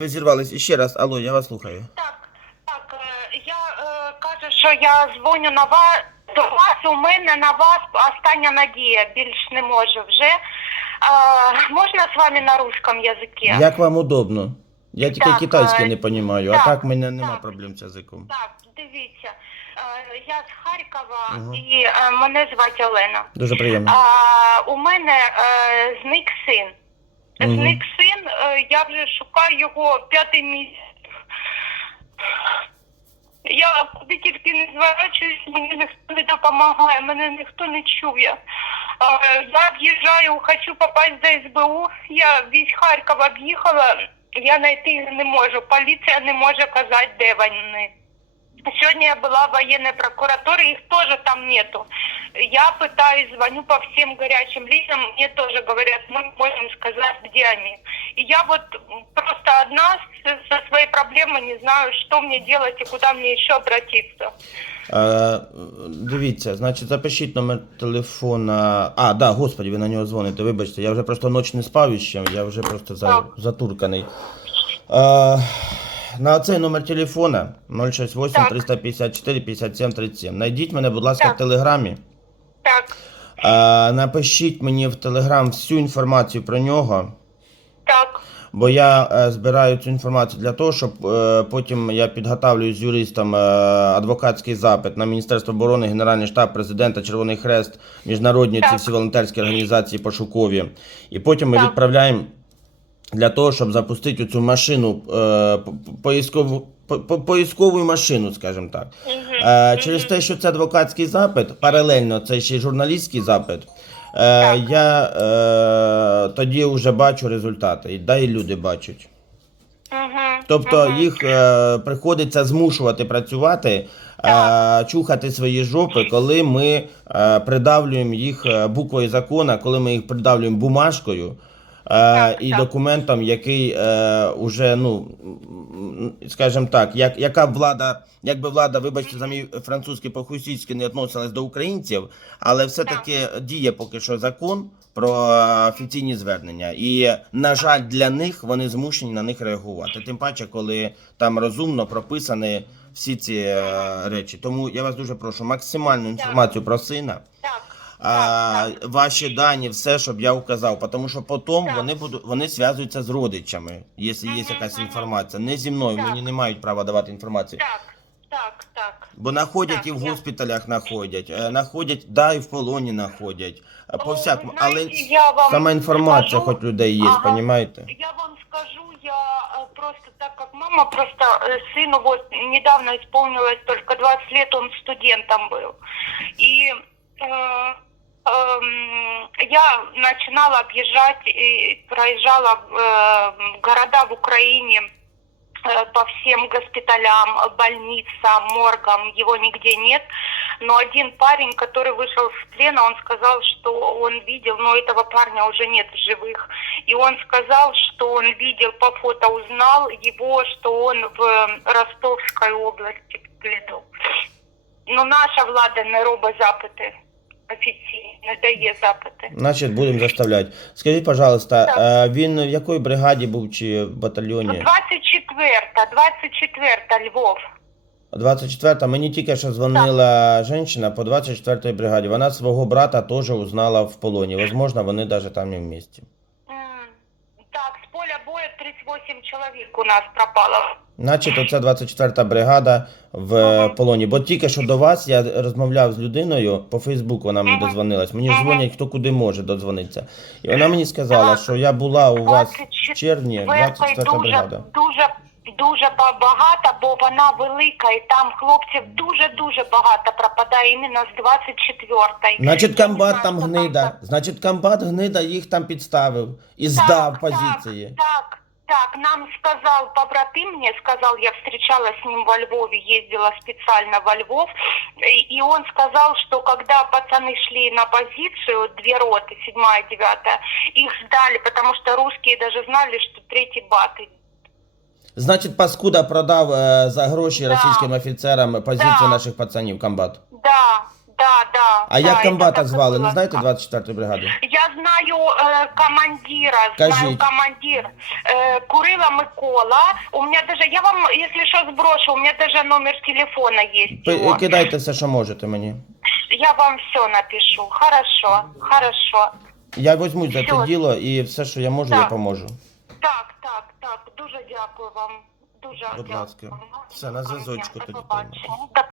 Ви зірвались ще раз. Алло, я вас слухаю. Так, так, е, я е, кажу, що я дзвоню на вас. До вас у мене на вас остання надія, більш не можу вже. Е, можна з вами на русском язикі? Як вам удобно? Я тільки Так, китайський е, не розумію, а так, так мене нема так. проблем з язиком. Так, дивіться. Е, я з Харкова Мгм. і е, мене звати Олена. Дуже приємно. А, у мене е, зник син. Мгм. Зник син, е, я вже шукаю його п'ятий місяць. Я куди тільки не зворачуюсь, мені ніхто не допомагає, мене ніхто не чує. Е, я в'їжджаю, хочу попасть до СБУ, я весь Харків об'їхала, я знайти не можу. Поліція не може казати, де вони. Сегодня я была в военной прокуратуре, их тоже там нету. Я пытаюсь, звоню по всем горячим линиям, мне тоже говорят, мы не можем сказать, где они. И я вот просто одна с- со своей проблемой не знаю, что мне делать и куда мне еще обратиться. Е, дивіться, значить, запишіть номер телефона. А, да, господі, ви на нього дзвоните. Вибачте, я вже просто ніч не спав іще, я вже просто за, Так. затурканий. Е, на цей номер телефона 068 Так. 354 57 37. Найдіть мене, будь ласка, Так. в телеграмі. Так, Е, напишіть мені в телеграм всю інформацію про нього. так, Бо я е, збираю цю інформацію для того, щоб е, потім я підготовлюю з юристом е, адвокатський запит на Міністерство оборони, Генеральний штаб, президента, Червоний Хрест, міжнародні ці Так. всі волонтерські організації пошукові. І потім ми Так. відправляємо для того, щоб запустити цю машину, е, по- поискову, по- по- машину, скажімо так. Е, через те, що це адвокатський запит, паралельно це ще й журналістський запит. Е, я е, тоді вже бачу результати, і да і люди бачать. Тобто їх е, приходиться змушувати працювати, е, чухати свої жопи, коли ми е, придавлюємо їх буквою закону, коли ми їх придавлюємо бумажкою. Е, Так, і так. документом, який е, уже, ну, скажімо так, як, яка б влада, якби влада, вибачте, за мій французький по-хусійськи не відносилась до українців, але все-таки діє поки що закон про офіційні звернення. І, на жаль, для них вони змушені на них реагувати. Тим паче, коли там розумно прописані всі ці е, речі. Тому я вас дуже прошу максимальну інформацію про сина. Так, А, так, ваші дані, все, щоб я указав, тому що потім Так. вони будуть вони зв'язуються з родичами, якщо є Мгм, якась мгм. інформація. Не зі мною, Так. мені не мають права давати інформацію. так, так, так. Бо знаходять Так, і в я- госпіталях знаходять, е, знаходять, да, і в полоні знаходять. е, По О, всякому, знаєте, але я вам сама інформація, скажу, хоч людей є, Ага. розумієте? Я вам скажу, я э, просто так как мама, просто э, сыну вот недавно исполнилось только 20 лет, он студентом был. И э, эм, я начинала объезжать и проезжала э, города в Украине э, по всем госпиталям, больницам, моргам, его нигде нет. Но один парень, который вышел с плена, он сказал, что он видел, но этого парня уже нет в живых. И он сказал, что он видел по фото, узнал его, что он в э, Ростовской области в плену. Но наша влада не робить запити офіційні, дає запити. Значить, будемо заставляти. Скажіть, пожалуйста, е, він в якої бригаді був чи в батальйоні? 24-та, 24-та Львов. 24-та, мені тільки що дзвонила жінка по 24-й бригаді. Вона свого брата теж узнала в полоні. Возможно, вони навіть там і в місті. 38 человек у нас пропало. Значить, оця 24-та бригада в е, полоні. Бо тільки що до вас я розмовляв з людиною по Фейсбуку, вона мені дозвонилась. Мені ж дзвонять, хто куди може додзвонитися. І вона мені сказала, що я була у вас в червні, 24-та дуже, бригада. дуже, дуже ба- багато, бо вона велика, і там хлопців дуже-дуже багато пропадає іменно з 24-ї. Значить, комбат там гнида. Значить, комбат гнида їх там підставив і здав позиції. Так, так, так, нам сказал побратым, мне сказал, я встречалась с ним во Львове, ездила специально во Львов, и, и он сказал, что когда пацаны шли на позицию, две роты, седьмая, девятая, их сдали, потому что русские даже знали, что третий бат идет. Значить, паскуда продав е, за гроші Да. російським офіцерам позицію Да. наших пацанів, комбат. Да, да, да. А да, як это комбата так и звали? Не было. знаєте 24-ї бригади? Я знаю э, командира, знаю Кажіть. командир. Э, Курила Микола. У меня даже, я вам, если что, сброшу, у меня даже номер телефона есть. П- его. Кидайте все, що можете мені. Я вам все напишу. Хорошо, хорошо. Я візьмусь за це Всьо. діло і все, що я можу, я Так. поможу. Так, так, так. Дуже дякую вам. Дуже Будь дякую. ласка. Все, на зв'язочку До тоді. побачення. До